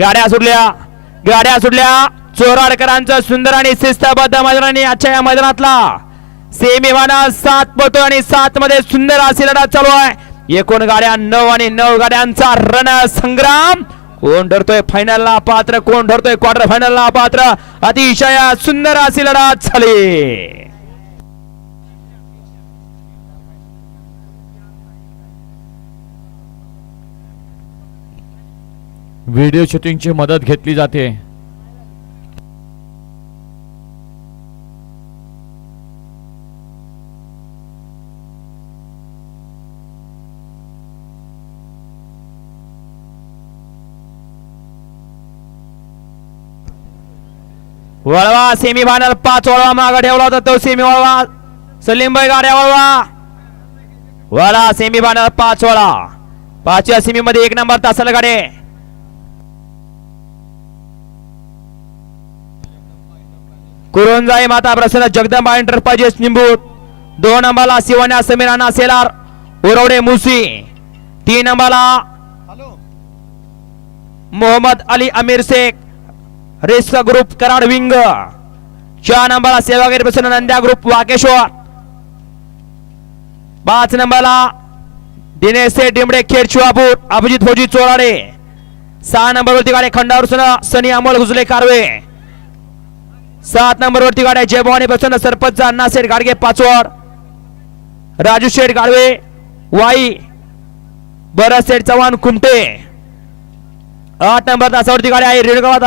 गाड्या सुटल्या. गाड्या सुटल्या. चोराडकरांचं सुंदर आणि शिस्तबद्ध मैदानाने आजच्या या मैदानातला. सेमी फायनल सात पतो आणि सात मध्ये सुंदर अशी लढा चालू आहे. एकूण गाड्या नऊ आणि नऊ गाड्यांचा रण संग्राम. कोण ठरतोय फायनलला पात्र? कोण ठरतोय क्वार्टर फायनलला पात्र? अतिशय सुंदर अशी लढा झाली. व्हिडिओ शूटिंगची मदत घेतली जाते. वळवा सेमी फायनल पाच वळवा मागे ठेवला होता तो सेमी वळवा. सलीमबाई गाड्या वळवा. वळा सेमी फायनल पाच वळा. पाचव्या सेमी मध्ये एक नंबर तासाला गाडी कुरुंजाई माता प्रसन्न जगदंबा एंटरप्राइजेस निंबूत दोन नंबरला शिवण्या समीराना सेलार उरवडे मुसी. तीन नंबरला मोहम्मद अली अमीर शेख रेस्का ग्रुप कराड विंग. चार नंबरला सेवागिरी प्रसन्न नंद्या ग्रुप वाकेश्वर पाच नंबरला दिनेश खेड शिवापूर अभिजित फौजी चोराडे. सहा नंबरवरती गाडी खंडावर सना- सनी अमोल गुजले कारवे. सात नंबरवरती गाड्या जयभवानी प्रसन्न सरपंच अण्णा शेठ गाडगे पाचवड राजू शेठ गाडवे वाई बरस शेठ चव्हाण कुमटे. आठ नंबर तासावरती गाडी आहे. रेडगावात